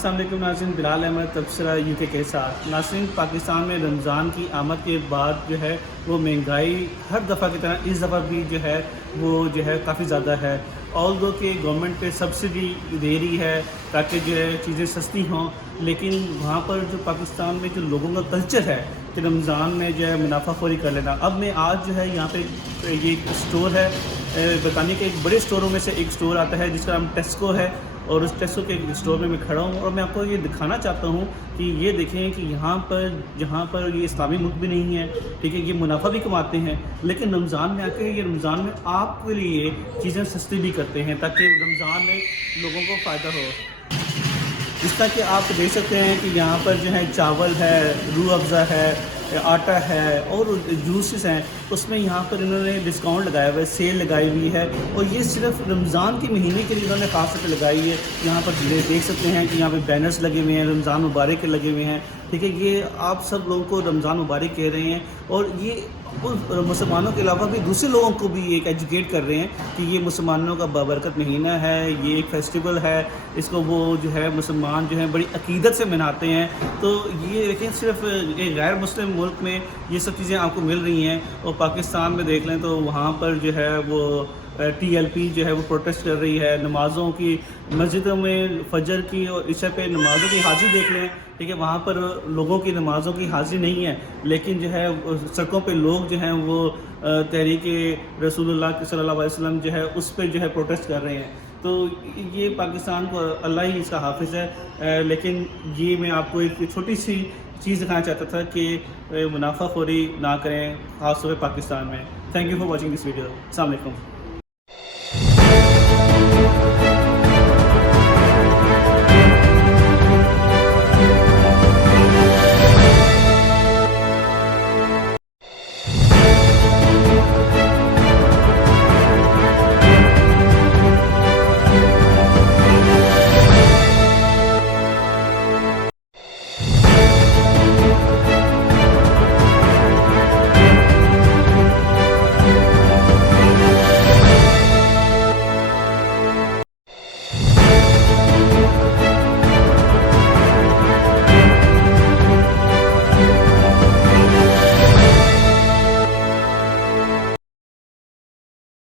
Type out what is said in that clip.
अस्सलाम वालेकुम नाज़रीन, बिलाल अहमद तबसरा यूके के साथ। नाज़रीन, पाकिस्तान में रमज़ान की आमद के बाद जो है वो महंगाई हर दफ़ा की तरह इस दफ़ा भी जो है वो काफ़ी ज़्यादा है। ऑल दो कि गवर्नमेंट पे सब्सिडी दे रही है ताकि जो है चीज़ें सस्ती हों, लेकिन वहाँ पर जो पाकिस्तान में जो लोगों का कल्चर है कि रमज़ान में जो है मुनाफाखोरी कर लेना। अब मैं आज जो है यहाँ पे ये एक स्टोर है बताने के एक बड़े स्टोरों में से एक स्टोर आता है जिसका नाम टेस्को है, और उस टेस्को के स्टोर में मैं खड़ा हूँ और मैं आपको ये दिखाना चाहता हूँ कि ये देखें कि यहाँ पर जहाँ पर ये इस्लामी मुल्क भी नहीं है, ठीक है, ये मुनाफा भी कमाते हैं, लेकिन रमज़ान में आके ये रमज़ान में आपके लिए चीज़ें सस्ती भी करते हैं ताकि रमज़ान में लोगों को फ़ायदा हो। जिस तरह कि आप देख सकते हैं कि यहाँ पर जो है चावल है, रूह अफ़ज़ा है, आटा है और जूसेस हैं, उसमें यहाँ पर इन्होंने डिस्काउंट लगाया हुआ है, सेल लगाई हुई है, और ये सिर्फ रमज़ान के महीने के लिए इन्होंने ख़ास तौर पर लगाई है। यहाँ पर देख सकते हैं कि यहाँ पे बैनर्स लगे हुए हैं, रमज़ान मुबारक के लगे हुए हैं, ठीक है। ये आप सब लोगों को रमज़ान मुबारक कह रहे हैं, और ये मुसलमानों के अलावा भी दूसरे लोगों को भी एक एजुकेट कर रहे हैं कि ये मुसलमानों का बाबरकत महीना है, ये एक फेस्टिवल है, इसको वो जो है मुसलमान जो है बड़ी अकीदत से मनाते हैं। तो ये लेकिन सिर्फ एक गैर मुस्लिम मुल्क में ये सब चीज़ें आपको मिल रही हैं, और पाकिस्तान में देख लें तो वहाँ पर जो है वो TLP जो है वो प्रोटेस्ट कर रही है। नमाज़ों की मस्जिदों में फ़जर की और इशा पे नमाज़ों की हाज़िरी देख लें, ठीक है, वहाँ पर लोगों की नमाज़ों की हाज़िरी नहीं है, लेकिन जो है सड़कों पे लोग जो हैं वो तहरीक रसूलुल्लाह सल्लल्लाहु अलैहि वसल्लम जो है उस पर जो है प्रोटेस्ट कर रहे हैं। तो ये पाकिस्तान को अल्लाह ही इसका हाफिज़ है, लेकिन ये मैं आपको एक छोटी सी चीज़ दिखाना चाहता था कि मुनाफाखोरी ना करें, ख़ास तौर पर पाकिस्तान में। Thank you for watching this video. अस्सलाम वालेकुम।